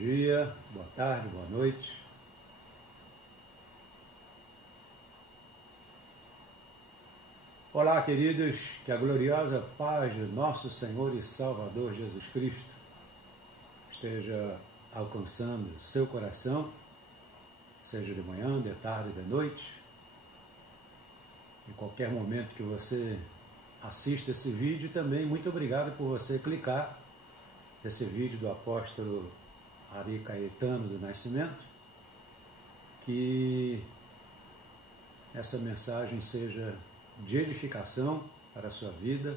dia, boa tarde, boa noite. Olá, queridos, que a gloriosa paz de nosso Senhor e Salvador Jesus Cristo esteja alcançando seu coração, seja de manhã, de tarde, de noite, em qualquer momento que você assista esse vídeo. Também muito obrigado por você clicar nesse vídeo do apóstolo Ari Caetano do Nascimento, que essa mensagem seja de edificação para a sua vida,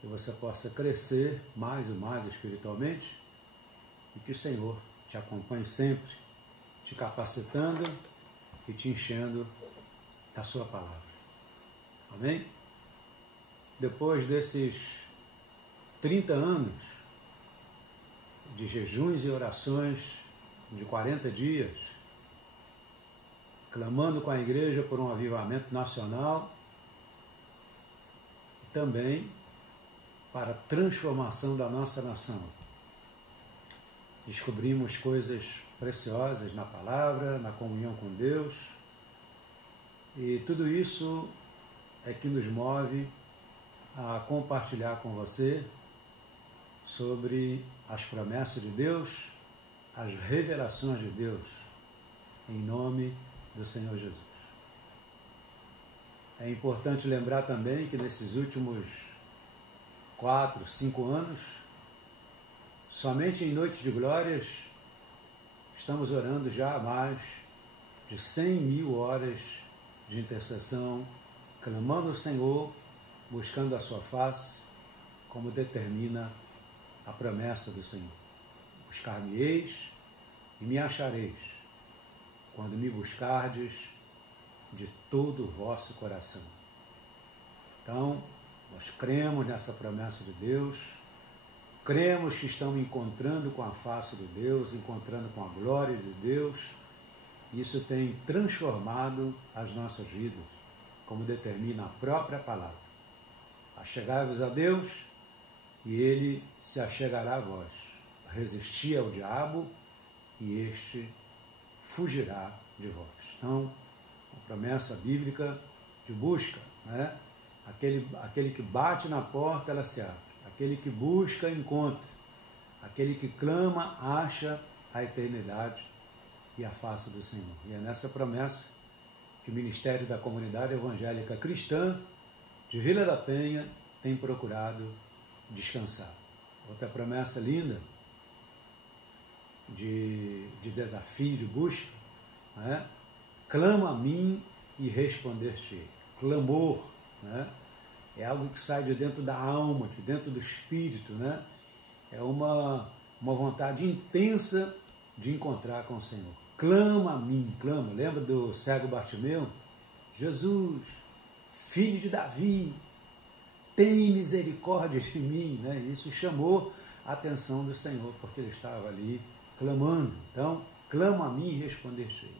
que você possa crescer mais e mais espiritualmente e que o Senhor te acompanhe sempre, te capacitando e te enchendo da sua palavra. Amém? Depois desses 30 anos de jejuns e orações de 40 dias, clamando com a igreja por um avivamento nacional e também para a transformação da nossa nação. Descobrimos coisas preciosas na palavra, na comunhão com Deus, e tudo isso é que nos move a compartilhar com você sobre as promessas de Deus, as revelações de Deus, em nome do Senhor Jesus. É importante lembrar também que nesses últimos 4, 5 anos, somente em noites de glórias, estamos orando já há mais de 100 mil horas de intercessão, clamando ao Senhor, buscando a sua face, como determina a promessa do Senhor. Buscar-me-eis e me achareis, quando me buscardes de todo o vosso coração. Então, nós cremos nessa promessa de Deus, cremos que estamos encontrando com a face de Deus, encontrando com a glória de Deus. Isso tem transformado as nossas vidas, como determina a própria palavra. Achegai-vos a Deus e Ele se achegará a vós. Resisti ao diabo e este fugirá de vós. Então, a promessa bíblica de busca, né? Aquele que bate na porta, ela se abre. Aquele que busca, encontra. Aquele que clama, acha a eternidade e a face do Senhor. E é nessa promessa que o Ministério da Comunidade Evangélica Cristã de Vila da Penha tem procurado descansar. Outra promessa linda de desafio, de busca, né? Clama a mim e responder-te. Clamor, né? É algo que sai de dentro da alma, de dentro do espírito, né? É uma vontade intensa de encontrar com o Senhor. Clama a mim, clama. Lembra do cego Bartimeu? Jesus, filho de Davi, tem misericórdia de mim, né? Isso chamou a atenção do Senhor, porque ele estava ali clamando. Então, clama a mim e responder-te.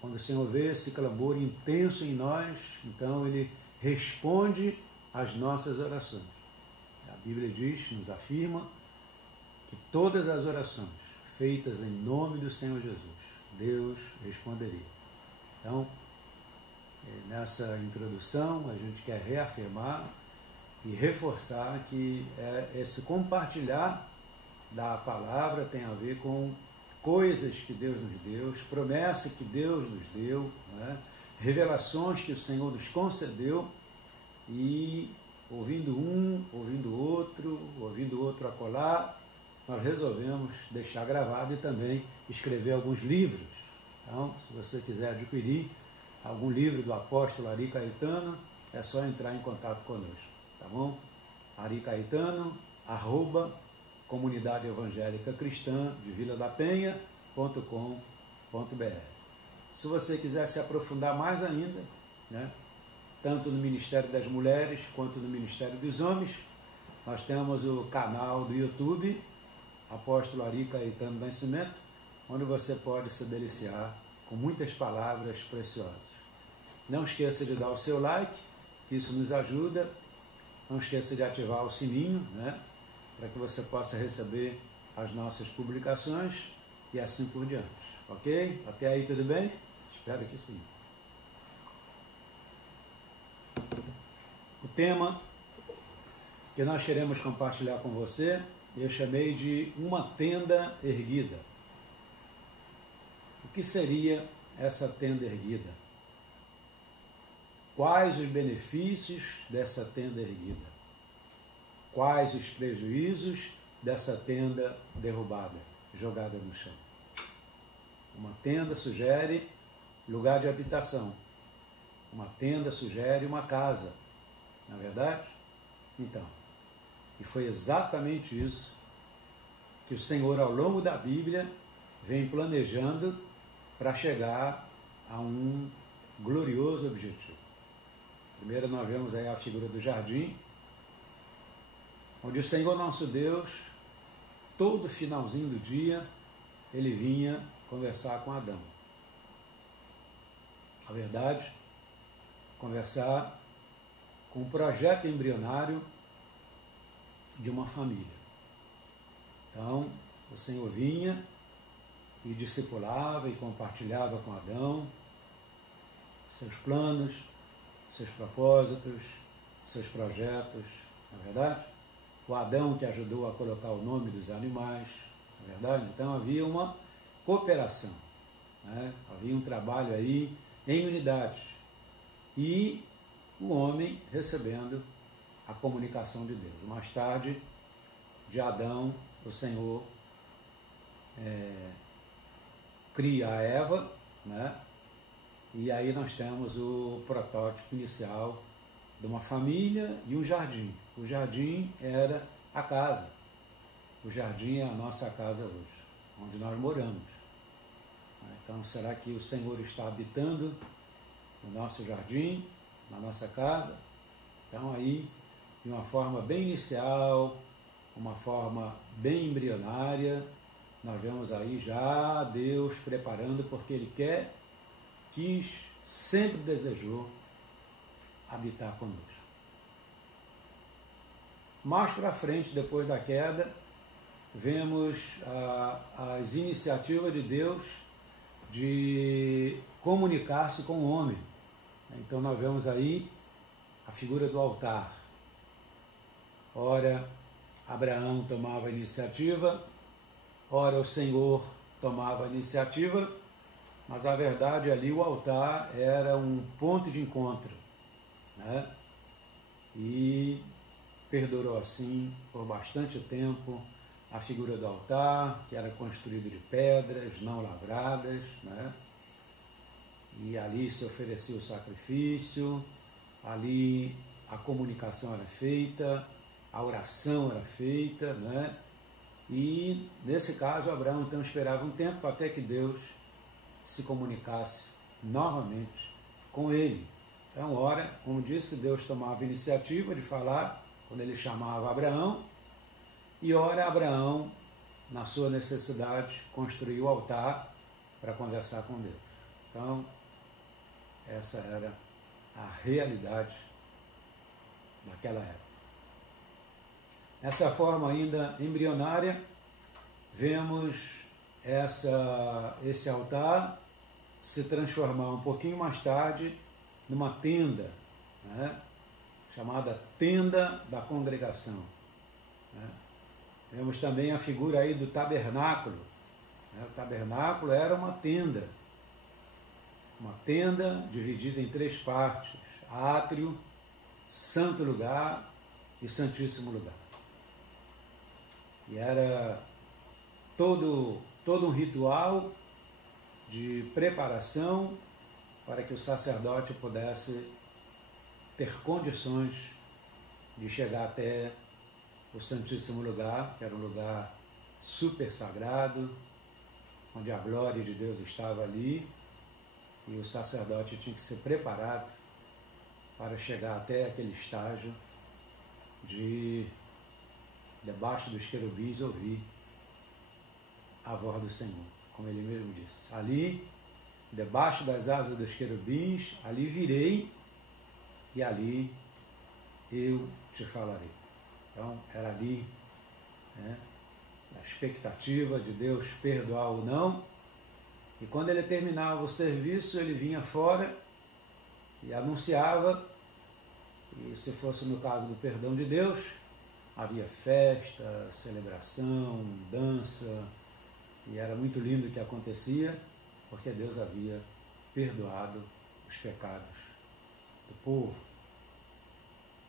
Quando o Senhor vê esse clamor intenso em nós, então Ele responde às nossas orações. A Bíblia diz, nos afirma, que todas as orações feitas em nome do Senhor Jesus, Deus responderia. Então, nessa introdução, a gente quer reafirmar e reforçar que esse compartilhar da palavra tem a ver com coisas que Deus nos deu, promessas que Deus nos deu, né? Revelações que o Senhor nos concedeu, e ouvindo um, ouvindo outro acolá, nós resolvemos deixar gravado e também escrever alguns livros. Então, se você quiser adquirir algum livro do apóstolo Ari Caetano, é só entrar em contato conosco, tá bom? Ari Caetano, @Comunidade Evangélica Cristã de Vila da Penha.com.br. Se você quiser se aprofundar mais ainda, né, tanto no Ministério das Mulheres quanto no Ministério dos Homens, nós temos o canal do YouTube, Apóstolo Ari Caetano do Nascimento, onde você pode se deliciar com muitas palavras preciosas. Não esqueça de dar o seu like, que isso nos ajuda. Não esqueça de ativar o sininho, né, para que você possa receber as nossas publicações e assim por diante. Ok? Até aí tudo bem? Espero que sim. O tema que nós queremos compartilhar com você, eu chamei de uma tenda erguida. O que seria essa tenda erguida? Quais os benefícios dessa tenda erguida? Quais os prejuízos dessa tenda derrubada, jogada no chão? Uma tenda sugere lugar de habitação. Uma tenda sugere uma casa, não é verdade? Então, e foi exatamente isso que o Senhor, ao longo da Bíblia, vem planejando para chegar a um glorioso objetivo. Primeiro nós vemos aí a figura do jardim, onde o Senhor nosso Deus, todo finalzinho do dia, ele vinha conversar com Adão. Na verdade, conversar com o projeto embrionário de uma família. Então, o Senhor vinha e discipulava e compartilhava com Adão seus planos, seus propósitos, seus projetos, não é verdade? O Adão que ajudou a colocar o nome dos animais, não é verdade? Então havia uma cooperação, né? Havia um trabalho aí em unidade. E o homem recebendo a comunicação de Deus. Mais tarde, de Adão, o Senhor cria a Eva, né? E aí nós temos o protótipo inicial de uma família e um jardim. O jardim era a casa. O jardim é a nossa casa hoje, onde nós moramos. Então, será que o Senhor está habitando no nosso jardim, na nossa casa? Então, aí, de uma forma bem inicial, uma forma bem embrionária, nós vemos aí já Deus preparando, porque Ele quis, sempre desejou habitar conosco. Mais para frente, depois da queda, vemos as iniciativas de Deus de comunicar-se com o homem. Então nós vemos aí a figura do altar. Ora, Abraão tomava a iniciativa, ora o Senhor tomava a iniciativa, mas a verdade ali, o altar era um ponto de encontro, né? E perdurou assim por bastante tempo a figura do altar, que era construído de pedras não lavradas, né? E ali se oferecia o sacrifício, ali a comunicação era feita, a oração era feita, né? E nesse caso Abraão então esperava um tempo até que Deus se comunicasse novamente com ele. Então, ora, como disse, Deus tomava a iniciativa de falar quando ele chamava Abraão, e ora Abraão, na sua necessidade, construiu o altar para conversar com Deus. Então, essa era a realidade daquela época. Dessa forma ainda embrionária, vemos esse altar se transformar um pouquinho mais tarde numa tenda, né? Chamada tenda da congregação, né? Vemos também a figura aí do tabernáculo, né? O tabernáculo era uma tenda dividida em 3 partes: átrio, santo lugar e santíssimo lugar. E era todo um ritual de preparação para que o sacerdote pudesse ter condições de chegar até o Santíssimo Lugar, que era um lugar super sagrado, onde a glória de Deus estava ali, e o sacerdote tinha que ser preparado para chegar até aquele estágio de, debaixo dos querubins, ouvir a voz do Senhor, como ele mesmo disse. Ali, debaixo das asas dos querubins, ali virei e ali eu te falarei. Então, era ali, né, as expectativa de Deus perdoar ou não. E quando ele terminava o serviço, ele vinha fora e anunciava, e se fosse no caso do perdão de Deus, havia festa, celebração, dança, e era muito lindo o que acontecia, porque Deus havia perdoado os pecados do povo.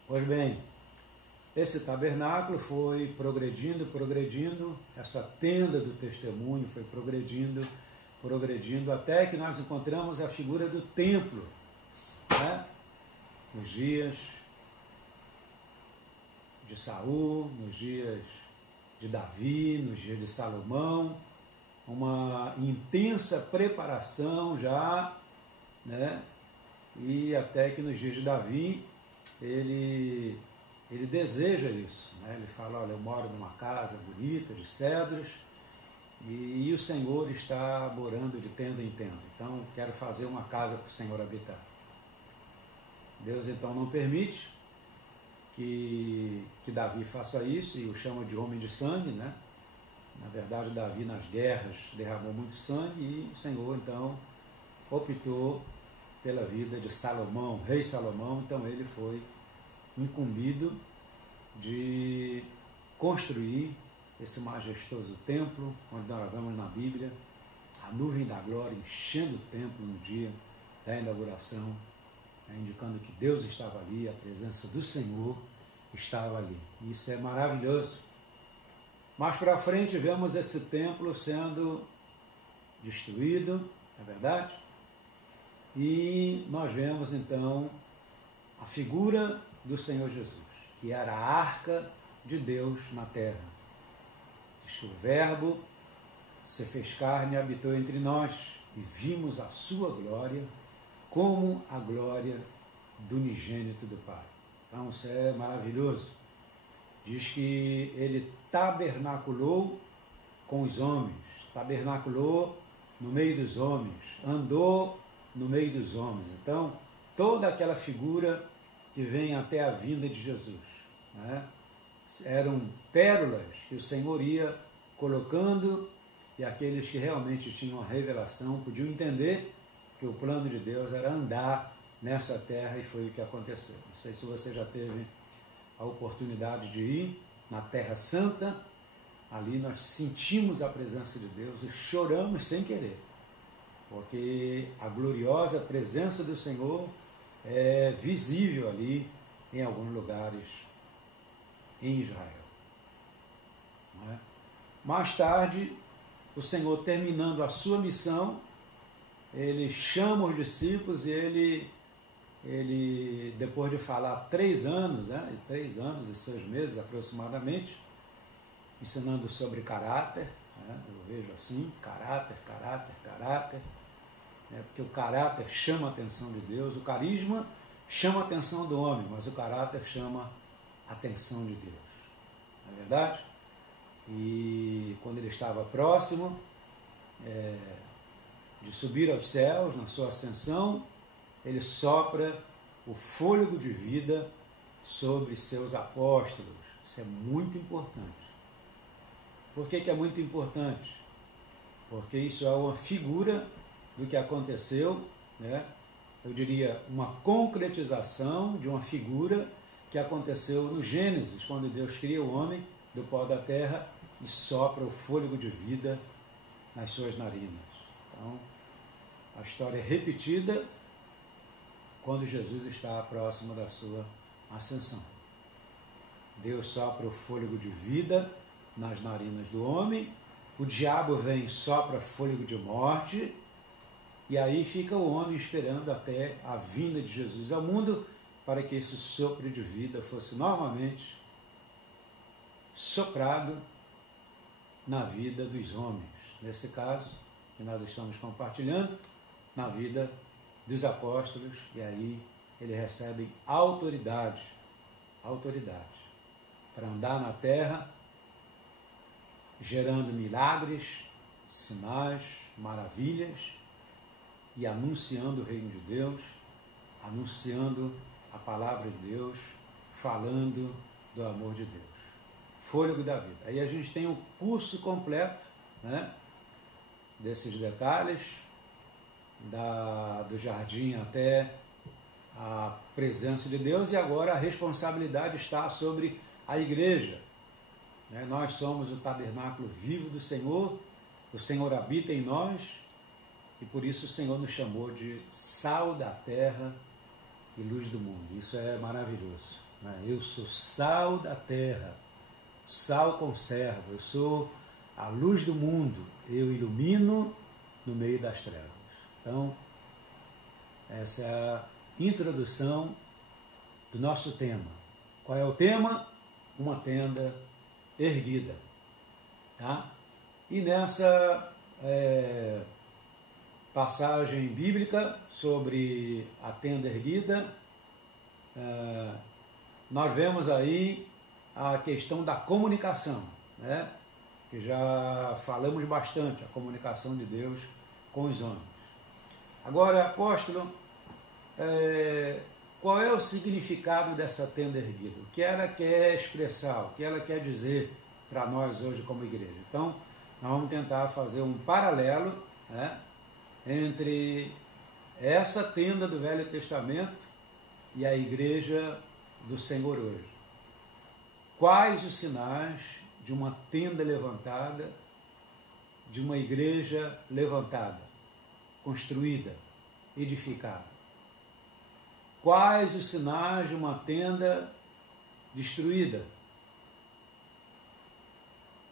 Pois bem, esse tabernáculo foi progredindo, essa tenda do testemunho foi progredindo, até que nós encontramos a figura do templo, né? Nos dias de Saul, nos dias de Davi, nos dias de Salomão, uma intensa preparação já, né? E até que nos dias de Davi ele deseja isso, né? Ele fala, olha, eu moro numa casa bonita, de cedros, e o Senhor está morando de tenda em tenda, então quero fazer uma casa para o Senhor habitar. Deus então não permite que Davi faça isso, e o chama de homem de sangue, né? Na verdade, Davi nas guerras derramou muito sangue, e o Senhor então optou pela vida de Salomão, rei Salomão. Então ele foi incumbido de construir esse majestoso templo, onde nós vemos na Bíblia a nuvem da glória enchendo o templo no dia da inauguração, indicando que Deus estava ali, a presença do Senhor estava ali. Isso é maravilhoso. Mais para frente vemos esse templo sendo destruído, é verdade? E nós vemos então a figura do Senhor Jesus, que era a arca de Deus na terra. Diz que o Verbo se fez carne e habitou entre nós, e vimos a sua glória como a glória do unigênito do Pai. Então isso é maravilhoso. Diz que ele tabernaculou com os homens, tabernaculou no meio dos homens, andou no meio dos homens. Então, toda aquela figura que vem até a vinda de Jesus, né? Eram pérolas que o Senhor ia colocando, e aqueles que realmente tinham a revelação podiam entender que o plano de Deus era andar nessa terra, e foi o que aconteceu. Não sei se você já teve a oportunidade de ir na Terra Santa. Ali nós sentimos a presença de Deus e choramos sem querer, porque a gloriosa presença do Senhor é visível ali em alguns lugares em Israel. Não é? Mais tarde, o Senhor, terminando a sua missão, ele chama os discípulos, e ele depois de falar 3 anos, né, 3 anos e 6 meses aproximadamente, ensinando sobre caráter, né, eu vejo assim, caráter, né, porque o caráter chama a atenção de Deus, o carisma chama a atenção do homem, mas o caráter chama a atenção de Deus, não é verdade? E quando ele estava próximo de subir aos céus, na sua ascensão, ele sopra o fôlego de vida sobre seus apóstolos. Isso é muito importante. Por que é muito importante? Porque isso é uma figura do que aconteceu, né? Eu diria uma concretização de uma figura que aconteceu no Gênesis, quando Deus cria o homem do pó da terra e sopra o fôlego de vida nas suas narinas. Então, a história é repetida quando Jesus está próximo da sua ascensão. Deus sopra o fôlego de vida nas narinas do homem, o diabo vem e sopra fôlego de morte, e aí fica o homem esperando até a vinda de Jesus ao mundo, para que esse sopro de vida fosse novamente soprado na vida dos homens. Nesse caso, que nós estamos compartilhando, na vida dos apóstolos, e aí eles recebem autoridade para andar na terra, gerando milagres, sinais, maravilhas, e anunciando o reino de Deus, anunciando a palavra de Deus, falando do amor de Deus. fôlego da vida. Aí a gente tem o curso completo, né, desses detalhes, do jardim até a presença de Deus, e agora a responsabilidade está sobre a igreja. Nós somos o tabernáculo vivo do Senhor, o Senhor habita em nós, e por isso o Senhor nos chamou de sal da terra e luz do mundo. Isso é maravilhoso. Eu sou sal da terra, sal conserva, eu sou a luz do mundo, eu ilumino no meio das trevas. Então, essa é a introdução do nosso tema. Qual é o tema? Uma tenda erguida. Tá? E nessa passagem bíblica sobre a tenda erguida, nós vemos aí a questão da comunicação, né? Que já falamos bastante, a comunicação de Deus com os homens. Agora, apóstolo, qual é o significado dessa tenda erguida? O que ela quer expressar, o que ela quer dizer para nós hoje como igreja? Então, nós vamos tentar fazer um paralelo, né, entre essa tenda do Velho Testamento e a igreja do Senhor hoje. Quais os sinais de uma tenda levantada, de uma igreja levantada, construída, edificada? Quais os sinais de uma tenda destruída?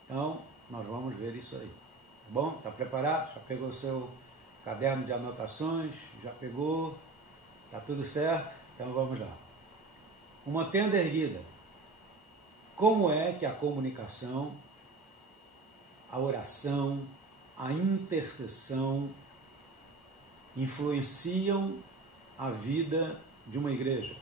Então, nós vamos ver isso aí. Tá bom? Está preparado? Já pegou o seu caderno de anotações? Já pegou? Está tudo certo? Então vamos lá. Uma tenda erguida. Como é que a comunicação, a oração, a intercessão influenciam a vida de uma igreja?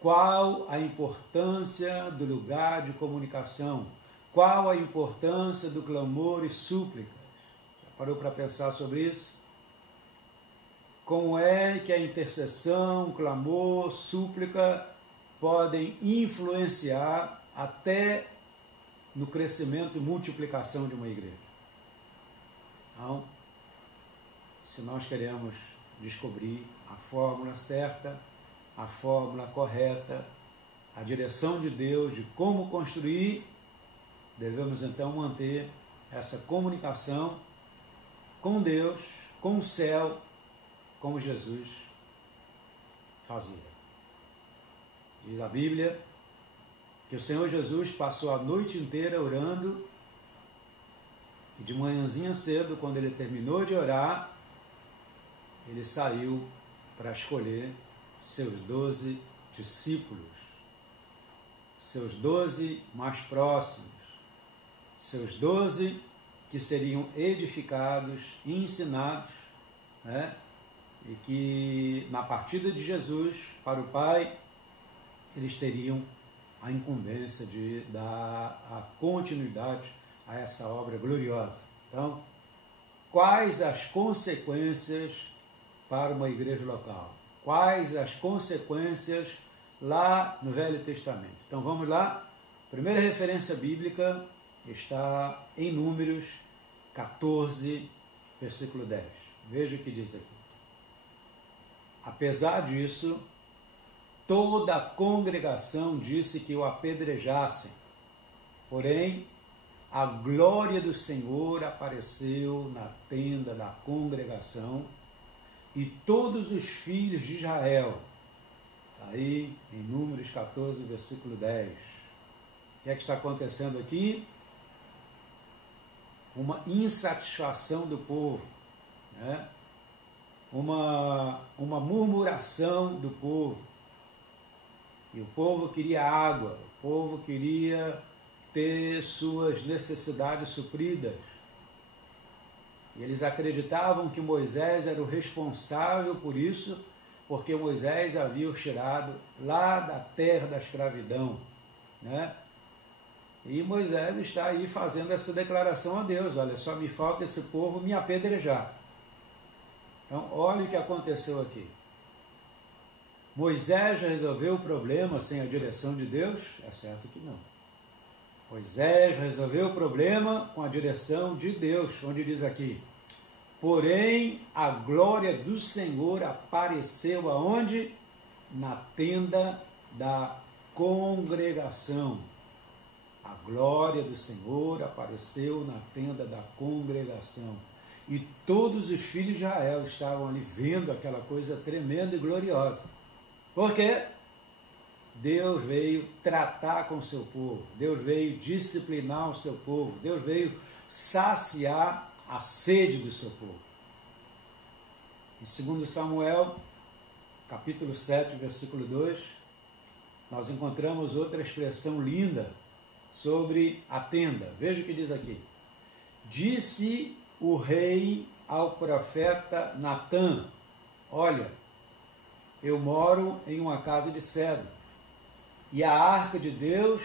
Qual a importância do lugar de comunicação? Qual a importância do clamor e súplicas? Já parou para pensar sobre isso? Como é que a intercessão, clamor, súplica podem influenciar até no crescimento e multiplicação de uma igreja? Então, se nós queremos descobrir a fórmula certa, a fórmula correta, a direção de Deus de como construir, devemos então manter essa comunicação com Deus, com o céu, como Jesus fazia. Diz a Bíblia que o Senhor Jesus passou a noite inteira orando, e de manhãzinha cedo, quando ele terminou de orar, ele saiu para escolher seus 12 discípulos, seus 12 mais próximos, seus 12 que seriam edificados e ensinados, né? E que na partida de Jesus para o Pai, eles teriam a incumbência de dar a continuidade a essa obra gloriosa. Então, quais as consequências para uma igreja local? Quais as consequências lá no Velho Testamento? Então vamos lá. Primeira referência bíblica está em Números 14, versículo 10. Veja o que diz aqui. Apesar disso, toda a congregação disse que o apedrejassem. Porém, a glória do Senhor apareceu na tenda da congregação, e todos os filhos de Israel, aí em Números 14, versículo 10. O que é que está acontecendo aqui? Uma insatisfação do povo, né? Uma murmuração do povo. E o povo queria água, o povo queria ter suas necessidades supridas. E eles acreditavam que Moisés era o responsável por isso, porque Moisés havia os tirado lá da terra da escravidão, né? E Moisés está aí fazendo essa declaração a Deus: olha, só me falta esse povo me apedrejar. Então, olha o que aconteceu aqui. Moisés resolveu o problema sem a direção de Deus? É certo que não. Moisés resolveu o problema com a direção de Deus, onde diz aqui: porém, a glória do Senhor apareceu aonde? Na tenda da congregação. A glória do Senhor apareceu na tenda da congregação. E todos os filhos de Israel estavam ali vendo aquela coisa tremenda e gloriosa. Por quê? Deus veio tratar com o seu povo. Deus veio disciplinar o seu povo. Deus veio saciar a sede do seu povo. Em 2 Samuel, capítulo 7, versículo 2, nós encontramos outra expressão linda sobre a tenda. Veja o que diz aqui. Disse o rei ao profeta Natã: olha, eu moro em uma casa de cedro, e a arca de Deus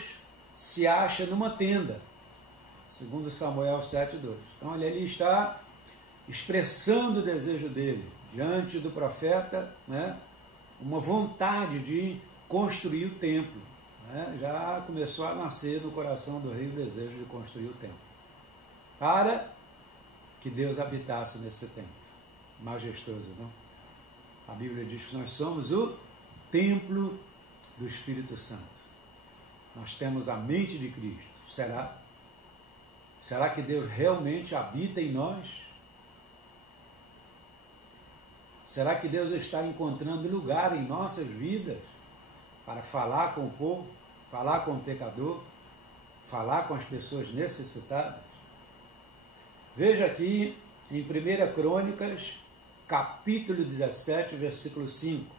se acha numa tenda. 2 Samuel 7,2. Então ele está expressando o desejo dele diante do profeta, né? Uma vontade de construir o templo. Né? Já começou a nascer no coração do rei o desejo de construir o templo, para que Deus habitasse nesse templo. Majestoso, não? A Bíblia diz que nós somos o templo do Espírito Santo. Nós temos a mente de Cristo. Será? Será que Deus realmente habita em nós? Será que Deus está encontrando lugar em nossas vidas para falar com o povo, falar com o pecador, falar com as pessoas necessitadas? Veja aqui em 1 Crônicas, capítulo 17, versículo 5.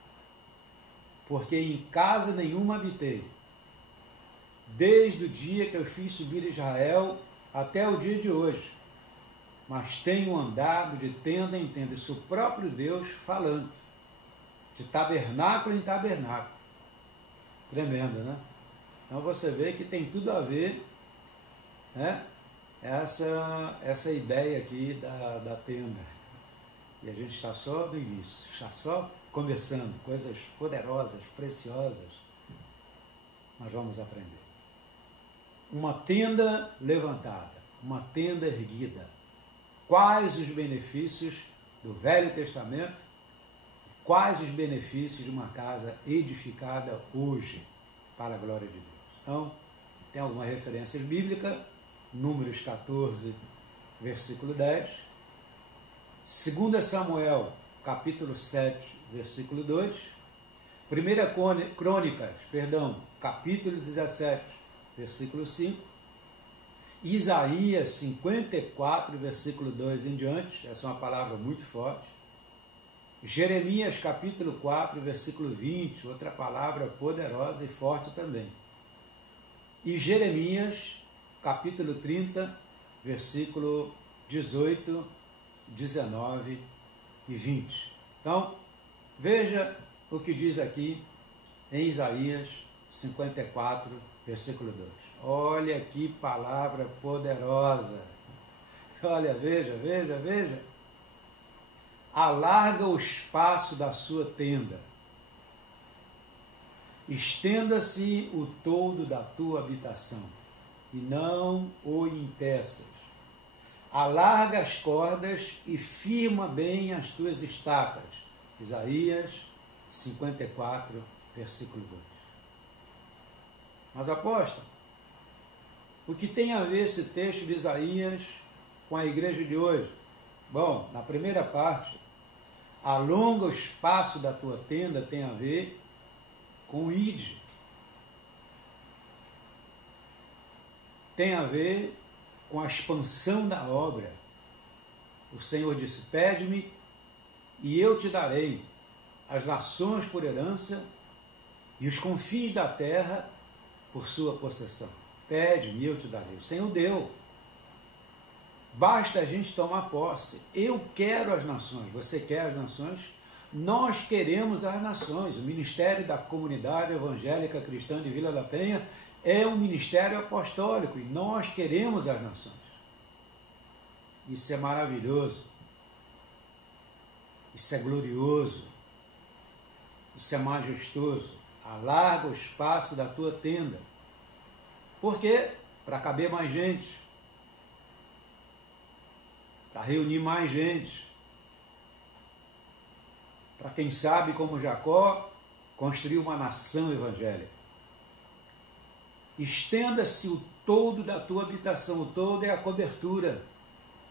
Porque em casa nenhuma habitei, desde o dia que eu fiz subir Israel até o dia de hoje, mas tenho andado de tenda em tenda. Isso o próprio Deus falando, de tabernáculo em tabernáculo. Tremendo, né? Então você vê que tem tudo a ver, né? Essa ideia aqui da tenda. E a gente está só no início, está só começando, coisas poderosas, preciosas. Nós vamos aprender. Uma tenda levantada, uma tenda erguida. Quais os benefícios do Velho Testamento? Quais os benefícios de uma casa edificada hoje para a glória de Deus? Então, tem alguma referência bíblica? Números 14, versículo 10. 2 Samuel, capítulo 7, versículo 2. 1 Crônicas, capítulo 17, versículo 5. Isaías 54, versículo 2 em diante. Essa é uma palavra muito forte. Jeremias, capítulo 4, versículo 20. Outra palavra poderosa e forte também. E Jeremias, capítulo 30, versículo 18, 19 e 20. Então, veja o que diz aqui em Isaías 54, versículo 2. Olha que palavra poderosa. Olha, veja. Alarga o espaço da sua tenda. Estenda-se o todo da tua habitação, e não o impeças. Alarga as cordas e firma bem as tuas estacas. Isaías 54, versículo 2. Mas apóstolo, o que tem a ver esse texto de Isaías com a igreja de hoje? Bom, na primeira parte, alonga o espaço da tua tenda tem a ver com o ide. Tem a ver com a expansão da obra. O Senhor disse: pede-me e eu te darei as nações por herança e os confins da terra por sua possessão. Pede-me e eu te darei. O Senhor deu. Basta a gente tomar posse. Eu quero as nações. Você quer as nações? Nós queremos as nações. O Ministério da Comunidade Evangélica Cristã de Vila da Penha é um ministério apostólico e nós queremos as nações. Isso é maravilhoso. Isso é glorioso. Isso é majestoso. Alarga o espaço da tua tenda. Por quê? para caber mais gente, para reunir mais gente, para quem sabe, como Jacó, construir uma nação evangélica. Estenda-se o todo da tua habitação, o todo é a cobertura.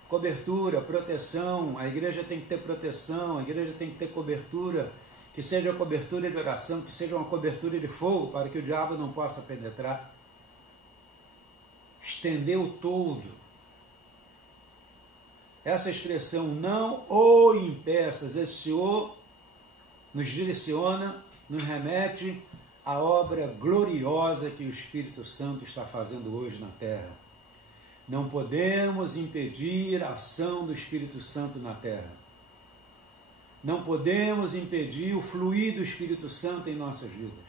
Cobertura, proteção, a igreja tem que ter proteção, a igreja tem que ter cobertura, que seja cobertura de oração, que seja uma cobertura de fogo, para que o diabo não possa penetrar. Estender o todo. Essa expressão, não o impeças, esse o nos direciona, nos remete à obra gloriosa que o Espírito Santo está fazendo hoje na terra. Não podemos impedir a ação do Espírito Santo na terra. Não podemos impedir o fluir do Espírito Santo em nossas vidas.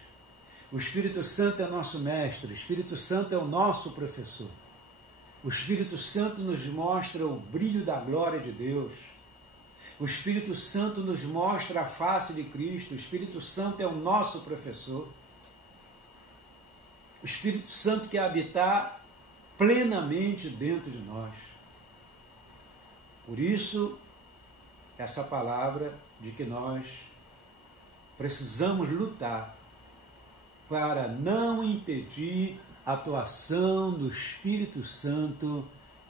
O Espírito Santo é nosso mestre, o Espírito Santo é o nosso professor. O Espírito Santo nos mostra o brilho da glória de Deus. O Espírito Santo nos mostra a face de Cristo. O Espírito Santo é o nosso professor. O Espírito Santo quer habitar plenamente dentro de nós. Por isso, essa palavra de que nós precisamos lutar para não impedir a atuação do Espírito Santo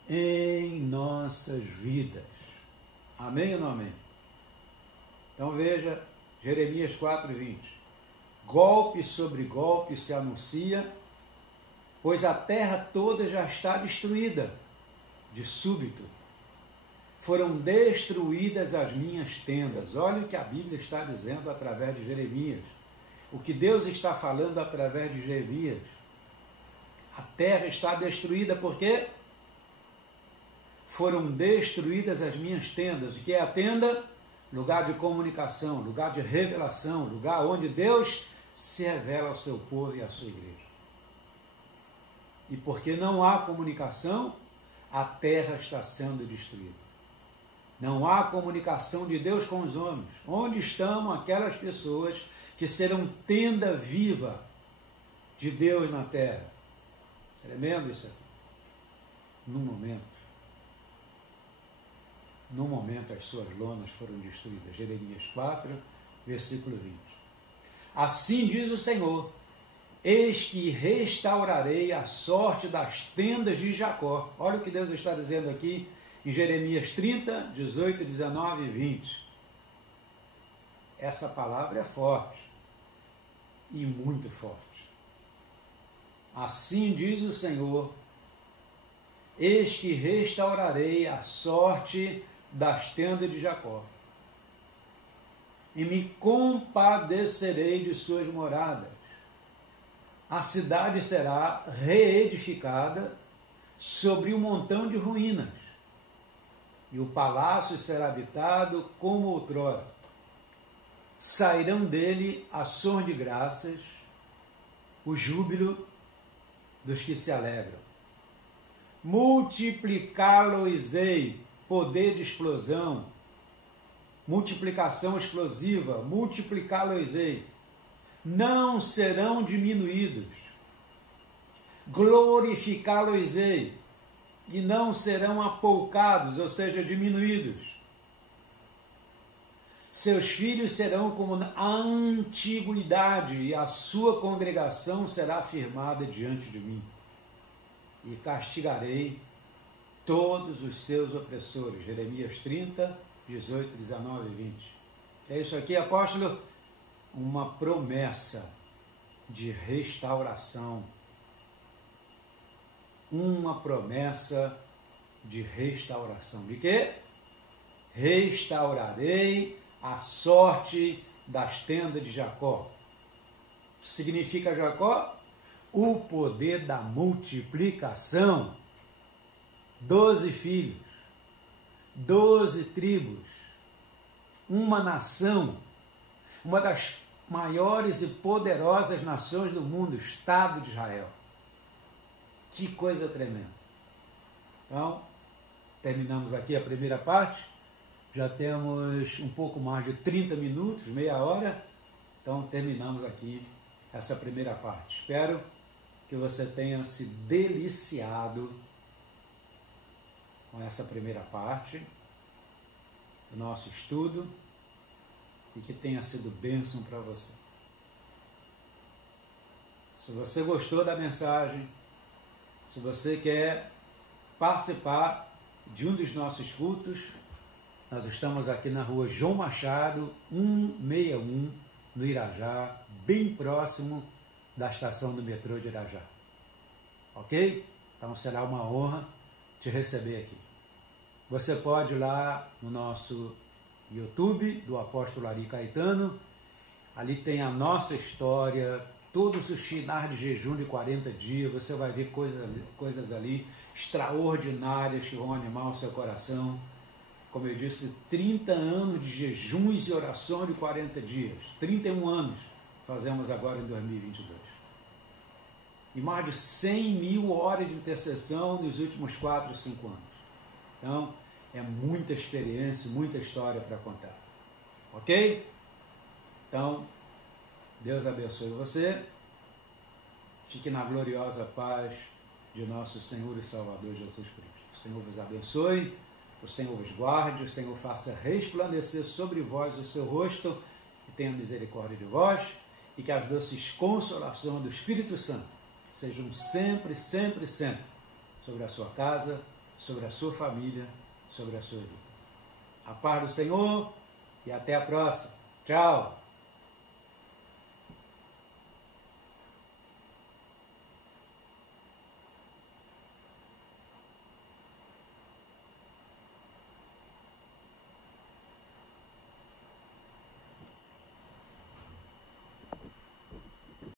em nossas vidas. Amém ou não amém? Então veja, Jeremias 4:20. Golpe sobre golpe se anuncia, pois a terra toda já está destruída, de súbito. Foram destruídas as minhas tendas. Olha o que a Bíblia está dizendo através de Jeremias. O que Deus está falando através de Jeremias. A terra está destruída porque foram destruídas as minhas tendas. O que é a tenda? Lugar de comunicação, lugar de revelação, lugar onde Deus se revela ao seu povo e à sua igreja. E porque não há comunicação, a terra está sendo destruída. Não há comunicação de Deus com os homens. Onde estão aquelas pessoas que serão tenda viva de Deus na terra? Tremendo isso aqui. Num momento as suas lonas foram destruídas. Jeremias 4, versículo 20. Assim diz o Senhor: eis que restaurarei a sorte das tendas de Jacó. Olha o que Deus está dizendo aqui em Jeremias 30, 18, 19 e 20. Essa palavra é forte e muito forte. Assim diz o Senhor: eis que restaurarei a sorte das tendas de Jacó, e me compadecerei de suas moradas. A cidade será reedificada sobre um montão de ruínas, e o palácio será habitado como outrora. Sairão dele ações de graças, o júbilo dos que se alegram. Multiplicá-lo-ei, poder de explosão, multiplicação explosiva, multiplicá-lo-ei, não serão diminuídos. Glorificá-lo-ei, e não serão apoucados, ou seja, diminuídos. Seus filhos serão como na antiguidade, e a sua congregação será firmada diante de mim. E castigarei todos os seus opressores. Jeremias 30, 18, 19 e 20. É isso aqui, apóstolo? Uma promessa de restauração. Uma promessa de restauração. De quê? Restaurarei a sorte das tendas de Jacó. Significa Jacó? O poder da multiplicação. 12 filhos, 12 tribos, uma nação, uma das maiores e poderosas nações do mundo, o Estado de Israel. Que coisa tremenda. Então, terminamos aqui a primeira parte. Já temos um pouco mais de 30 minutos, meia hora. Então, terminamos aqui essa primeira parte. Espero que você tenha se deliciado com essa primeira parte do nosso estudo e que tenha sido bênção para você. Se você gostou da mensagem, se você quer participar de um dos nossos cultos, nós estamos aqui na rua João Machado, 161, no Irajá, bem próximo da estação do metrô de Irajá. Ok? Então será uma honra te receber aqui. Você pode ir lá no nosso YouTube, do Apóstolo Ari Caetano, ali tem a nossa história, todos os finais de jejum de 40 dias, você vai ver coisas ali extraordinárias que vão animar o seu coração. Como eu disse, 30 anos de jejuns e oração de 40 dias. 31 anos fazemos agora em 2022. E mais de 100 mil horas de intercessão nos últimos 4, 5 anos. Então, é muita experiência, muita história para contar. Ok? Então, Deus abençoe você. Fique na gloriosa paz de nosso Senhor e Salvador Jesus Cristo. O Senhor vos abençoe, o Senhor vos guarde, o Senhor faça resplandecer sobre vós o seu rosto, que tenha misericórdia de vós, e que as doces consolações do Espírito Santo sejam sempre, sempre, sempre sobre a sua casa, sobre a sua família, sobre a sua vida. A paz do Senhor e até a próxima. Tchau!